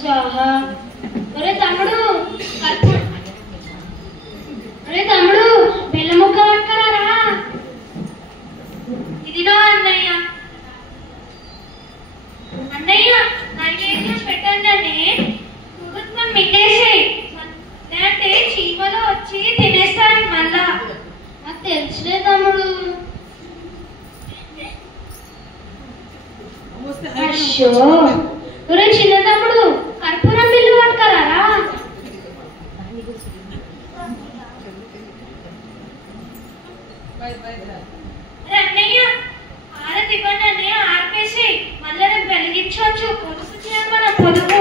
స్వాహా. ఒరే తమ్ముడు, ఒరే తమ్ముడు, బెల్ల ముక్క పట్టుకరారా. ఇదిగో అన్నయ్య. అన్నయ్య నైవేద్యం పెట్టండి. కుదుర్తం మిట్టేసేయి, అంటే చీమలు వచ్చి తినేస్తాను మళ్ళా. నాకు తెలుసులే తమ్ముడు. అయ్యో, ఒరే చిన్న తమ్ముడు, కర్పూరం బిల్లు పట్టుకరారా. అన్నయ్య ఆరతి ఇవ్వండి అన్నయ్య, ఆర్పేసి మళ్ళీ రేపు వెలిగించవచ్చు. పొదుపు చేయాలి మన పొదుపు.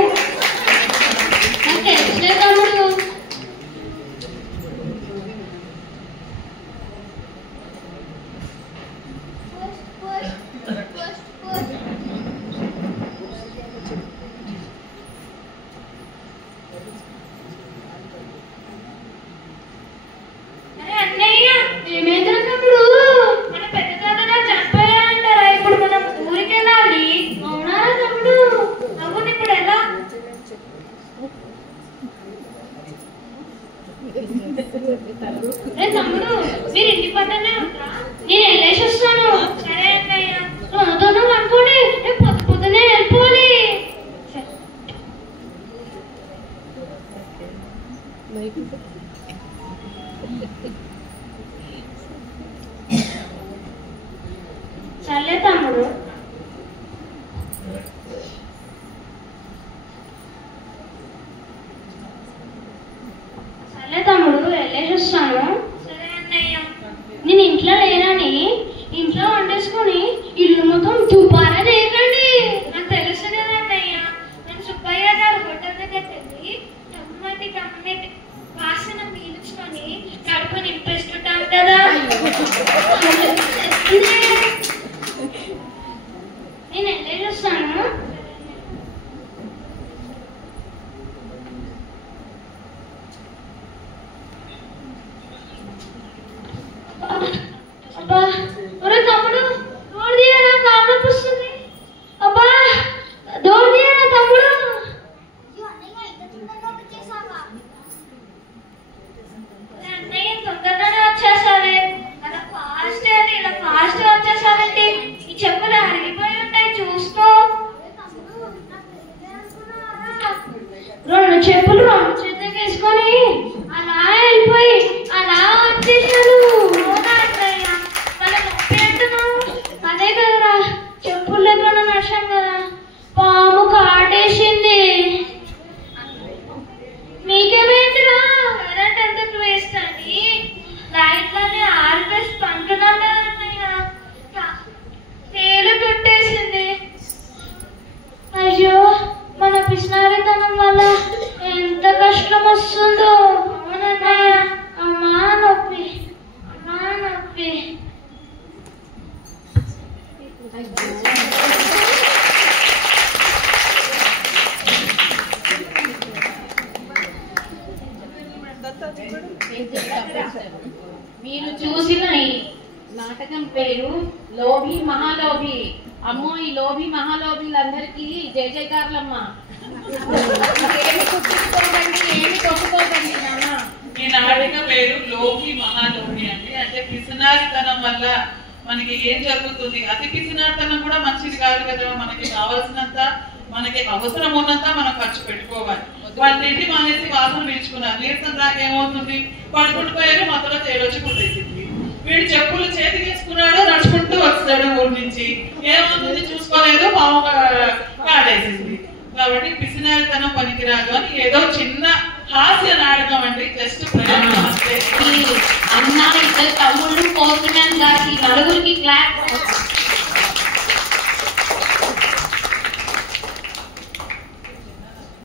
నాకు తెలుసులే తమ్ముడు. అన్నయ్య ఏమైందిరా తమ్ముడు? మన పెద్ద తాతగా చనిపోయారంటారా? ఇప్పుడు మనం ఊరికి వెళ్ళాలి. అవునా తమ్ముడు? అవును, ఇప్పుడు ఎలా? రే తమ్ముడు, మీరు ఇంటి పక్కనే ఉంటారా? నేను వెళ్ళేసి వస్తాను. సరే అన్నయ్య. నువ్వు అనుకోండి, రేపు పొద్దునే వెళ్ళిపోవాలి. సర్లే తమ్ముడు. సర్లే తమ్ముడు, వెళ్ళేసి వస్తాను. సరే అన్నయ్య. నేను ఇంట్లో లేనని ఇంట్లో వండేసుకొని ఇల్లు మొత్తం దుబారా చేయకండి. నాకు తెలుసు కదా అన్నయ్య. నేను సుబ్బయ్య గారు హోటల్ దగ్గర వెళ్ళి టమ్మటి వాసన పీల్చుకొని కడుపు నింపేస్తుంటాం కదా. నేను వెళ్ళేసి వస్తాను. అబ్బా, ఒరే తమ్ముడు, డోర్ తీయరా, కాళ్ళు నొప్పి వస్తుంది. అబ్బా, డోర్ తీయరా తమ్ముడు. అన్నయ్య తొందరగానే వచ్చేసావే. అలా ఫాస్ట్ అని ఇలా ఫాస్ట్ వచ్చేసావండి. ఈ చెప్పులు అరిగిపోయి ఉంటాయి, చూసుకో. రెండు చెప్పులు రెండు చేతులకు వేసుకొని అలా వెళ్ళిపోయి అలా వచ్చేసాను. అవునా అన్నయ్య? మనం నొప్పి అంటున్నావు. అదే కదరా, చెప్పులు లేకుండా నడిచాం కదా, పాము కాటేసింది. మీకేమైందిరా? కరెంట్ ఎందుకు వేస్ట్ అని లైట్లని ఆర్పేసి పంటున్నాం కదా అన్నయ్య. తేలు చుట్టేసింది. అయ్యో, మన పిసినారితనం వల్ల ఎంత కష్టం వస్తుందో. అవునన్నయ్య. అమ్మా నొప్పి, అమ్మా నొప్పి. మీరు చూసిన ఈ నాటకం పేరు లోభి మహాలోభి. అమ్మో, ఈ లోభి మహాలోభిలందరికీ జయ జయకారులమ్మా. ఏమి కుట్టుకోకండి, ఏమి కొట్టుకోకండి నాన్న. ఈ నాటిక పేరు లోభి మహాలోభి అండి. అంటే పిసినారితనం వల్ల మనకి ఏం జరుగుతుంది? అతి పిసినారితనం కూడా మంచిది కాదు కదా. మనకి కావాల్సినంత, మనకి అవసరం ఉన్నంత మనం ఖర్చు పెట్టుకోవాలి. వాళ్ళు తిండి మానేసి వాసన పీల్చుకున్నారు. నీరసం దాకా ఏమవుతుంది? పడుకుంటూ పోయారు, మధ్యలో తేలొచ్చి కుట్టేసింది. వీడు చెప్పులు చేతికి వేసుకున్నాడు, నడుచుకుంటూ వస్తాడు ఊరి నుంచి. ఏమవుతుంది? చూసుకోలేదు, పాము కాడేసింది. కాబట్టి పిసినారితనం పనికిరాదు అని ఏదో చిన్న హాస్య నాటకం అండి. జస్ట్ ప్రయోజనం అంతే. అన్న ఇద్దరు తమ్ముళ్ళు పోతున్నాను గారికి నలుగురికి క్లాస్